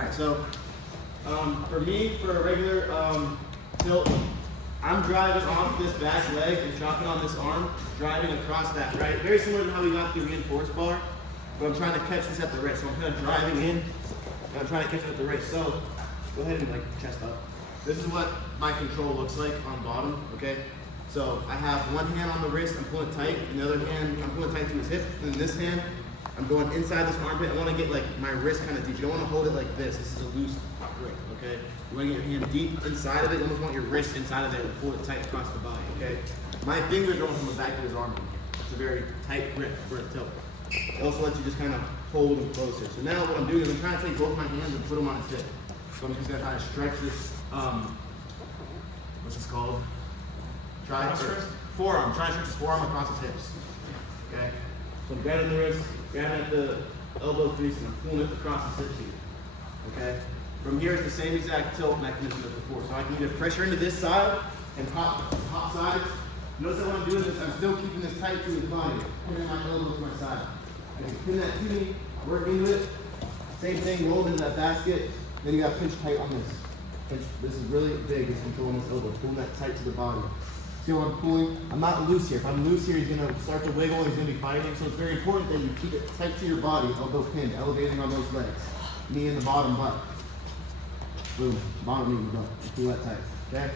Alright, so for me, for a regular tilt, I'm driving off this back leg and chopping on this arm, driving across that, right? Very similar to how we got the reinforced bar, but I'm trying to catch this at the wrist. So I'm kind of driving in, and I'm trying to catch it at the wrist. So go ahead and like chest up. This is what my control looks like on bottom, okay? So I have one hand on the wrist, I'm pulling tight, and the other hand, I'm pulling tight to his hip, and then this hand, I'm going inside this armpit. I want to get like my wrist kind of deep. You don't want to hold it like this. This is a loose grip, okay? You want to get your hand deep inside of it. You almost want your wrist inside of there and pull it tight across the body, okay? My fingers are from the back of his arm. It's a very tight grip for a tilt. It also lets you just kind of hold him closer. So now what I'm doing is I'm trying to take both my hands and put them on his hip. So I'm just going to kind of stretch this, what's this called? Forearm. Try to stretch his forearm across his hips, okay? So I'm grabbing the wrist, grabbing at the elbow crease, and I'm pulling it across the hip sheet, okay? From here, it's the same exact tilt mechanism as before. So I can either pressure into this side and hop sides. Notice that when I'm doing this, I'm still keeping this tight to his body, pinning my elbow to my side. I can pin that to me, work into it. Same thing, roll into that basket. Then you got to pinch tight on this. Pinch, this is really big, it's controlling this elbow, pulling that tight to the body. See how I'm pulling? I'm not loose here. If I'm loose here, he's going to start to wiggle, he's going to be fighting. So it's very important that you keep it tight to your body, elbow pinned, elevating on those legs. Knee in the bottom butt. Boom, bottom knee in the butt. You pull that tight, okay?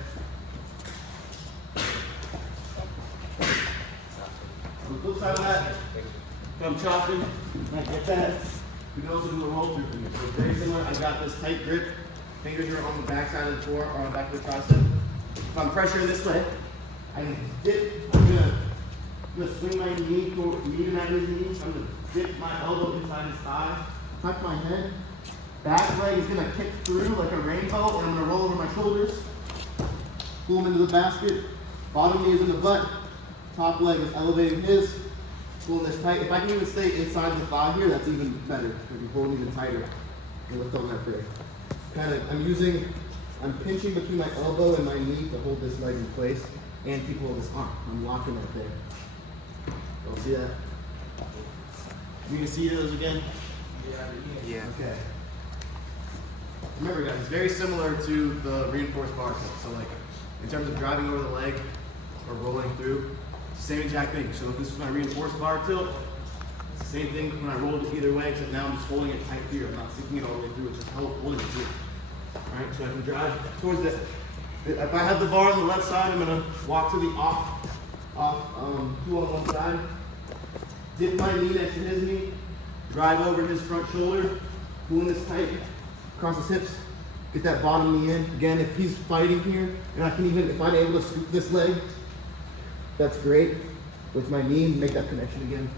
On the flip side of that, if I'm chopping, like get that. We can also do a roll through for you. So very similar, I got this tight grip. Fingers are on the back side of the floor or on the back of the tricep. If I'm pressuring this way, I can dip, I'm gonna swing my knee to his knee. I'm gonna dip my elbow inside his thigh, tuck my head. Back leg is gonna kick through like a rainbow, and I'm gonna roll over my shoulders, pull him into the basket. Bottom knee is in the butt, top leg is elevating his, pulling this tight. If I can even stay inside the thigh here, that's even better. If you hold even tighter, and lift on that there. I'm pinching between my elbow and my knee to hold this leg in place and keep hold this arm. I'm locking right there. Y'all see that? You can see those again? Yeah. Okay. Remember guys, it's very similar to the reinforced bar tilt. So like, in terms of driving over the leg or rolling through, same exact thing. So if this is my reinforced bar tilt, it's the same thing when I rolled it either way, except now I'm just holding it tight here. I'm not sinking it all the way through, it's just holding it through. Alright, so I can drive towards the, if I have the bar on the left side, I'm gonna walk to the two on one side, dip my knee next to his knee, drive over his front shoulder, pulling this tight across his hips, get that bottom knee in. Again, if he's fighting here, and I can even, if I'm able to scoop this leg, that's great. With my knee, make that connection again.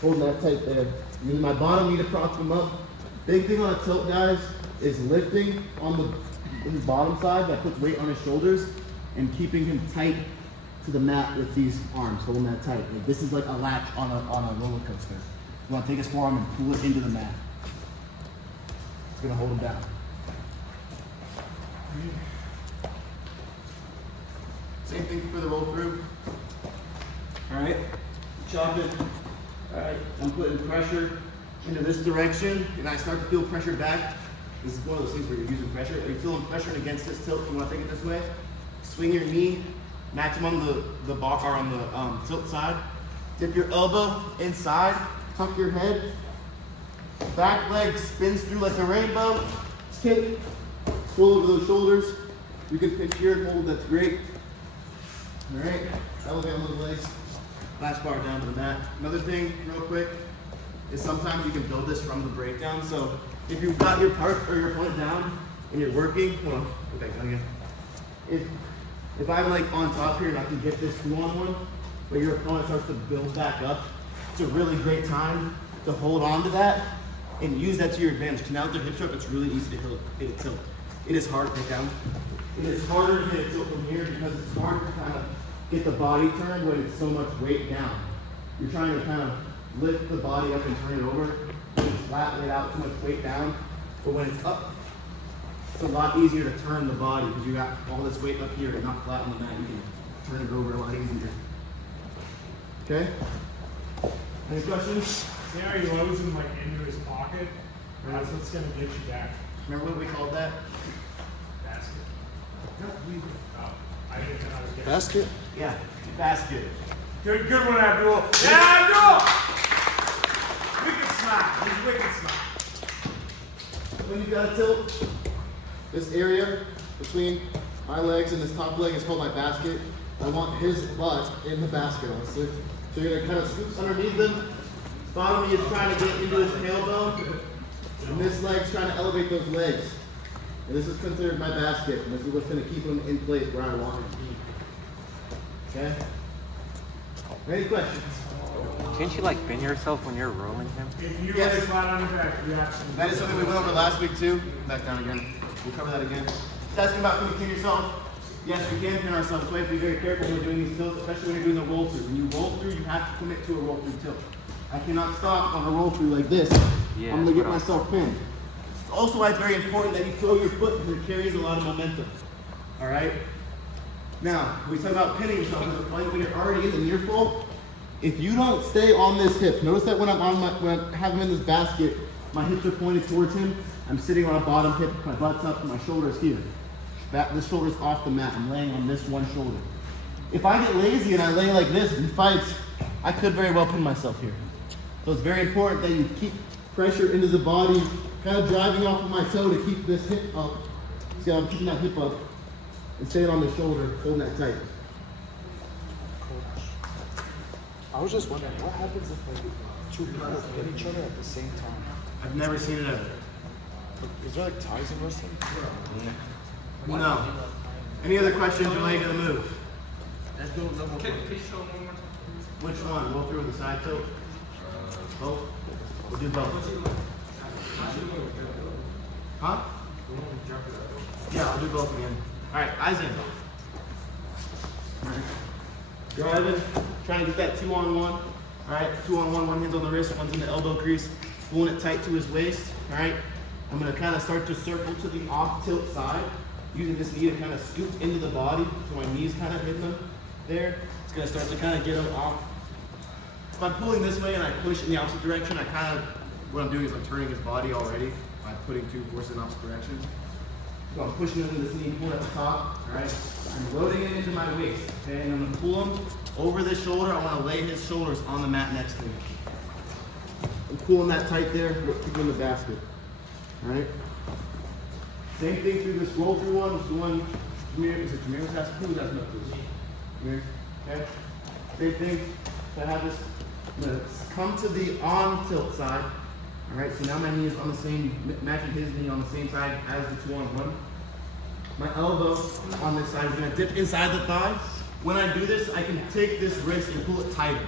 Holding that tight there. Using my bottom knee to prop him up. Big thing on a tilt, guys, is lifting on his bottom side that puts weight on his shoulders and keeping him tight to the mat with these arms, holding that tight. Like, this is like a latch on a roller coaster. You want to take his forearm and pull it into the mat. It's going to hold him down. Same thing for the roll through. Alright, chop it. Alright, I'm putting pressure into this direction, and I start to feel pressure back. This is one of those things where you're using pressure. Are you feeling pressure against this tilt? You want to take it this way? Swing your knee, match him on the bar or on the tilt side. Dip your elbow inside, tuck your head. Back leg spins through like a rainbow. Kick, pull over those shoulders. You can pinch here and hold, that's great. All right, elevate on those legs. Latch bar down to the mat. Another thing, real quick, is sometimes you can build this from the breakdown. So if you've got your part or your opponent down and you're working, hold on, okay, again. If I'm like on top here and I can get this 2-on-1, but your opponent starts to build back up, it's a really great time to hold on to that and use that to your advantage. Because now with their hip stroke, it's really easy to hit a tilt. It is hard to hit down. It is harder to hit a tilt from here because it's hard to kind of get the body turned when it's so much weight down. You're trying to kind of lift the body up and turn it over. When it's flat, laid out, too much weight down. But when it's up, it's a lot easier to turn the body because you got all this weight up here and not flat on the mat. You can turn it over a lot easier. Okay? Any questions? Yeah, are you always in like into his pocket? That's what's gonna get you back. Remember what we called that? Basket? Yeah, basket. Good one, Abdul. Yeah, Abdul! Wicked smart. He's wicked smart. When you gotta tilt this area between my legs and this top leg is called my basket. I want his butt in the basket, honestly. So you're gonna kind of scoop underneath him. Bottom knee is trying to get into his tailbone. And this leg's trying to elevate those legs. And this is considered my basket. And this is what's gonna keep him in place where I want him to be. Okay? Any questions? Can't you like bend yourself when you're rolling him? If you Yes. lay flat on your back, you have to. That is something we went over last week too. Back down again. We'll cover that again. Just asking about can you pin yourself? Yes, we can pin ourselves. So we have to be very careful when we're doing these tilts, especially when you're doing the roll through. When you roll through, you have to commit to a roll through tilt. I cannot stop on a roll through like this. Yeah, I'm gonna get that's what myself pinned. Also why it's very important that you throw your foot because it carries a lot of momentum. Alright? Now, when we talk about pinning yourself as a point when you're already in the near fold, if you don't stay on this hip, notice that when I have him in this basket, my hips are pointed towards him. I'm sitting on a bottom hip, my butt's up, and my shoulder's here. This shoulder's off the mat. I'm laying on this one shoulder. If I get lazy and I lay like this in fights, I could very well pin myself here. So it's very important that you keep pressure into the body, kind of driving off of my toe to keep this hip up. See how I'm keeping that hip up and staying on the shoulder, holding that tight. I was just wondering, what happens if like two people hit each other at the same time? I've never seen it ever. Is there like ties in wrestling? No. Any other questions related to the move? Which one? Roll through with the side tilt? Both? We'll do both. Huh? Yeah, I'll do both again. Alright, eyes in. Alright. Driving, trying to get that 2-on-1. Alright, 2-on-1, one hand's on the wrist, one's in the elbow crease, pulling it tight to his waist. Alright, I'm gonna kind of start to circle to the off tilt side, using this knee to kind of scoop into the body, so my knees kind of hit them there. It's gonna start to kind of get him off. If I'm pulling this way and I push in the opposite direction, what I'm doing is I'm turning his body already by putting two forces in opposite directions. So I'm pushing into this knee, pull at the top, alright? I'm loading it into my waist, okay? And I'm gonna pull him over this shoulder. I wanna lay his shoulders on the mat next to me. I'm pulling that tight there, keep him in the basket, alright? Same thing through this roll through one. This is the one, Jameer was asking, who was asking about this? Jameer, okay? Same thing, if I have this, I'm gonna come to the on tilt side. Alright, so now my knee is on the same, matching his knee on the same side as the 2-on-1. My elbow on this side is gonna dip inside the thigh. When I do this, I can take this wrist and pull it tighter.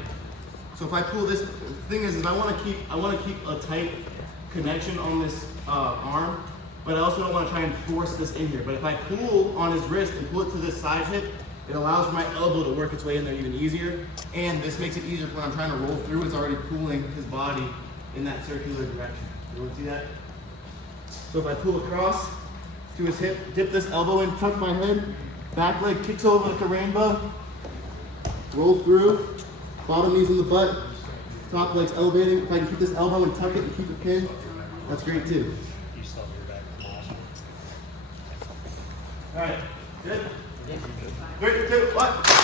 So if I pull this, the thing is I wanna keep a tight connection on this arm, but I also don't wanna try and force this in here. But if I pull on his wrist and pull it to this side hip, it allows my elbow to work its way in there even easier. And this makes it easier when I'm trying to roll through, it's already pulling his body in that circular direction. You want to see that? So if I pull across to his hip, dip this elbow in, tuck my head, back leg kicks over like a rainbow, roll through, bottom knees in the butt, top leg's elevating. If I can keep this elbow and tuck it and keep it pinned, that's great too. All right, good? 3, 2, 1.